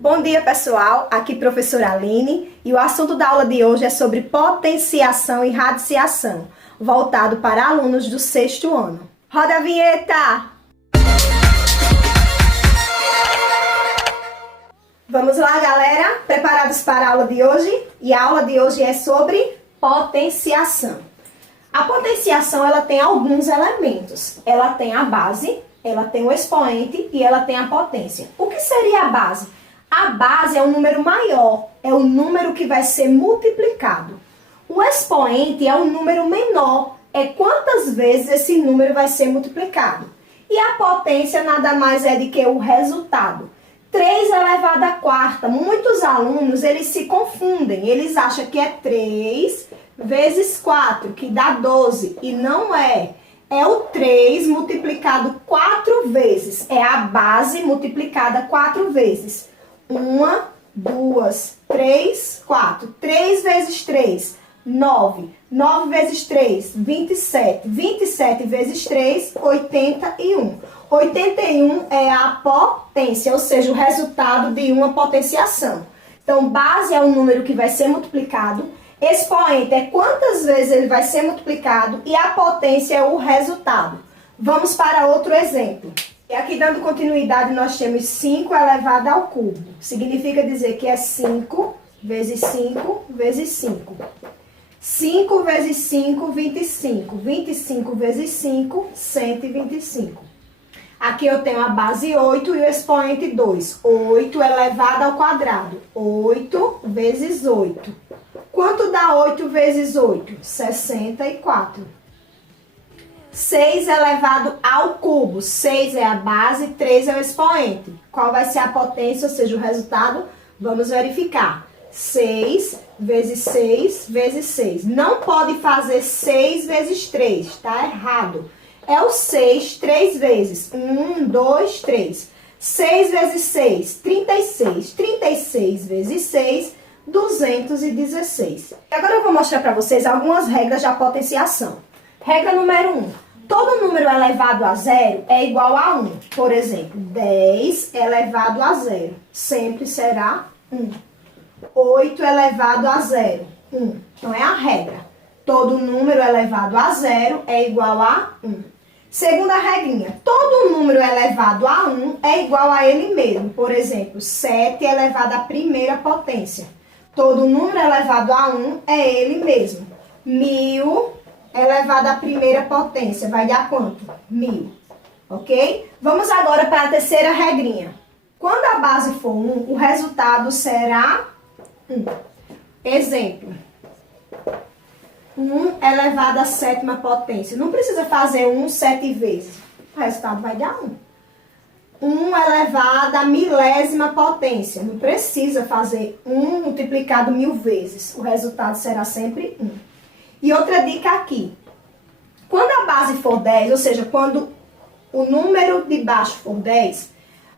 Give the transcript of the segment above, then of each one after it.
Bom dia, pessoal. Aqui professora Aline e o assunto da aula de hoje é sobre potenciação e radiciação, voltado para alunos do 6º ano. Roda a vinheta! Vamos lá, galera? Preparados para a aula de hoje? E a aula de hoje é sobre potenciação. A potenciação, ela tem alguns elementos. Ela tem a base, ela tem o expoente e ela tem a potência. O que seria a base? A base é um número maior, é o número que vai ser multiplicado. O expoente é um número menor, é quantas vezes esse número vai ser multiplicado. E a potência nada mais é do que o resultado. 3 elevado à quarta. Muitos alunos, eles se confundem, eles acham que é 3 vezes 4, que dá 12, e não é. É o 3 multiplicado 4 vezes, é a base multiplicada 4 vezes. 1, 2, 3, 4. 3 vezes 3, 9. 9 vezes 3, 27. 27 vezes 3, 81. 81 é a potência, ou seja, o resultado de uma potenciação. Então, base é um número que vai ser multiplicado. Expoente é quantas vezes ele vai ser multiplicado. E a potência é o resultado. Vamos para outro exemplo. E aqui, dando continuidade, nós temos 5 elevado ao cubo. Significa dizer que é 5 vezes 5 vezes 5. 5 vezes 5, 25. 25 vezes 5, 125. Aqui eu tenho a base 8 e o expoente 2. 8 elevado ao quadrado. 8 vezes 8. Quanto dá 8 vezes 8? 64. 6 elevado ao cubo. 6 é a base, 3 é o expoente. Qual vai ser a potência, ou seja, o resultado? Vamos verificar. 6 vezes 6 vezes 6. Não pode fazer 6 vezes 3, tá errado. É o 6 3 vezes. 1, 2, 3. 6 vezes 6, 36. 36 vezes 6, 216. Agora eu vou mostrar para vocês algumas regras da potenciação. Regra número 1. Todo número elevado a zero é igual a 1. Por exemplo, 10 elevado a zero sempre será 1. 8 elevado a zero, 1. Então, é a regra. Todo número elevado a zero é igual a 1. Segunda regrinha. Todo número elevado a 1 é igual a ele mesmo. Por exemplo, 7 elevado à primeira potência. Todo número elevado a 1 é ele mesmo. 1000 elevado à primeira potência vai dar quanto? 1000. Ok? Vamos agora para a terceira regrinha. Quando a base for 1, o resultado será 1. Exemplo. 1 elevado à sétima potência. Não precisa fazer 1 7 vezes. O resultado vai dar 1. 1 elevado à milésima potência. Não precisa fazer 1 multiplicado 1000 vezes. O resultado será sempre 1. E outra dica aqui. Quando a base for 10, ou seja, quando o número de baixo for 10,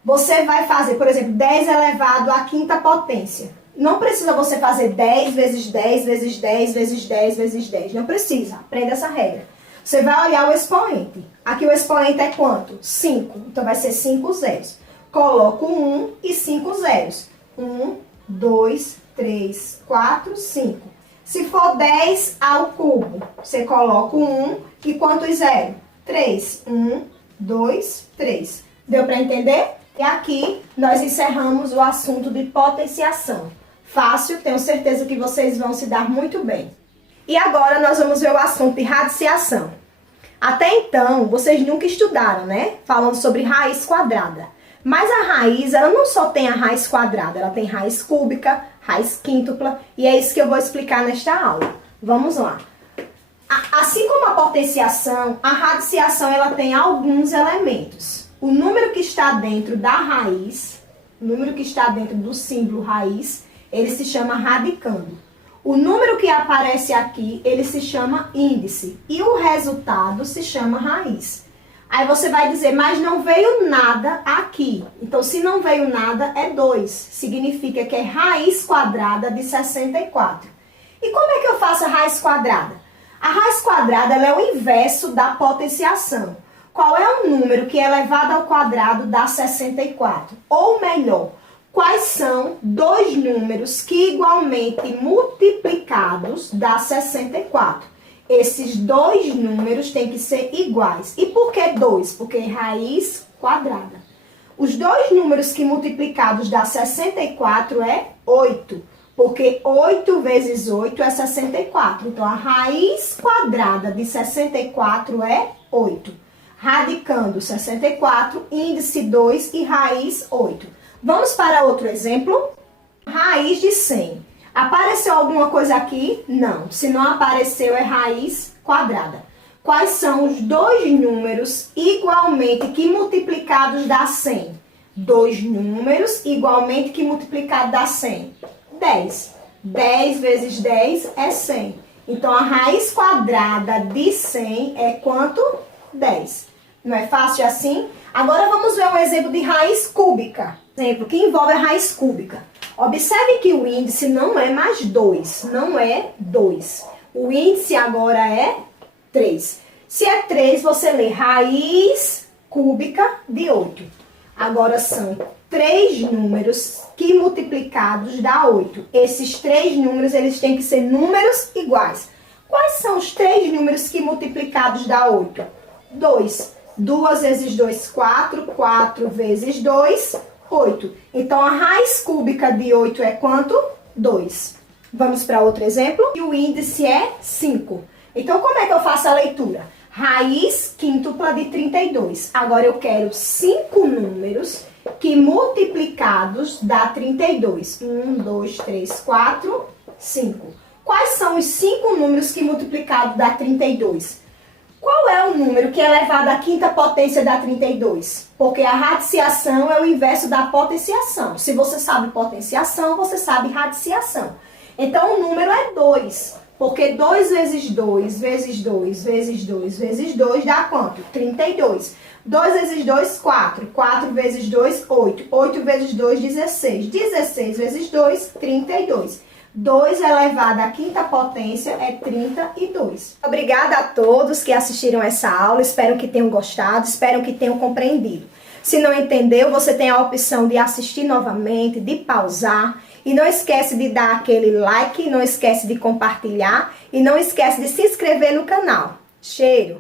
você vai fazer, por exemplo, 10 elevado à quinta potência. Não precisa você fazer 10 vezes 10 vezes 10 vezes 10 vezes 10. Não precisa. Aprenda essa regra. Você vai olhar o expoente. Aqui o expoente é quanto? 5. Então vai ser 5 zeros. Coloco 1 e 5 zeros. 1, 2, 3, 4, 5. Se for 10 ao cubo, você coloca o 1 e quantos zeros? 3. 1, 2, 3. Deu para entender? E aqui nós encerramos o assunto de potenciação. Fácil, tenho certeza que vocês vão se dar muito bem. E agora nós vamos ver o assunto de radiciação. Até então, vocês nunca estudaram, né? Falando sobre raiz quadrada. Mas a raiz, ela não só tem a raiz quadrada, ela tem raiz cúbica, raiz quíntupla, e é isso que eu vou explicar nesta aula. Vamos lá. Assim como a potenciação, a radiciação ela tem alguns elementos. O número que está dentro da raiz, o número que está dentro do símbolo raiz, ele se chama radicando. O número que aparece aqui, ele se chama índice, e o resultado se chama raiz. Aí você vai dizer, mas não veio nada aqui. Então, se não veio nada, é 2. Significa que é raiz quadrada de 64. E como é que eu faço a raiz quadrada? A raiz quadrada ela é o inverso da potenciação. Qual é o número que elevado ao quadrado dá 64? Ou melhor, Quais são dois números que igualmente multiplicados dá 64? Esses dois números têm que ser iguais. E por que dois? Porque é raiz quadrada. Os dois números que multiplicados dá 64 é 8. Porque 8 vezes 8 é 64. Então, a raiz quadrada de 64 é 8. Radicando 64, índice 2 e raiz 8. Vamos para outro exemplo. Raiz de 100. Apareceu alguma coisa aqui? Não. Se não apareceu, é raiz quadrada. Quais são os dois números igualmente que multiplicados dá 100? Dois números igualmente que multiplicados dá 100. 10. 10 vezes 10 é 100. Então, a raiz quadrada de 100 é quanto? 10. Não é fácil assim? Agora vamos ver um exemplo de raiz cúbica. Exemplo que envolve a raiz cúbica. Observe que o índice não é mais 2, não é 2. O índice agora é 3. Se é 3, você lê raiz cúbica de 8. Agora são 3 números que multiplicados dá 8. Esses 3 números, eles têm que ser números iguais. Quais são os 3 números que multiplicados dá 8? 2. 2 vezes 2, 4. 4 vezes 2, 8. Então, a raiz cúbica de 8 é quanto? 2. Vamos para outro exemplo. E o índice é 5. Então, como é que eu faço a leitura? Raiz quíntupla de 32. Agora, eu quero 5 números que multiplicados dá 32. 1, 2, 3, 4, 5. Quais são os 5 números que multiplicados dá 32? Qual é o número que é elevado à quinta potência dá 32? Porque a radiciação é o inverso da potenciação. Se você sabe potenciação, você sabe radiciação. Então, o número é 2. Porque 2 vezes 2, vezes 2, vezes 2, vezes 2 dá quanto? 32. 2 vezes 2, 4. 4 vezes 2, 8. 8 vezes 2, 16. 16 vezes 2, 32. 2 elevado à quinta potência é 32. Obrigada a todos que assistiram essa aula. Espero que tenham gostado, espero que tenham compreendido. Se não entendeu, você tem a opção de assistir novamente, de pausar. E não esquece de dar aquele like, não esquece de compartilhar e não esquece de se inscrever no canal. Cheiro!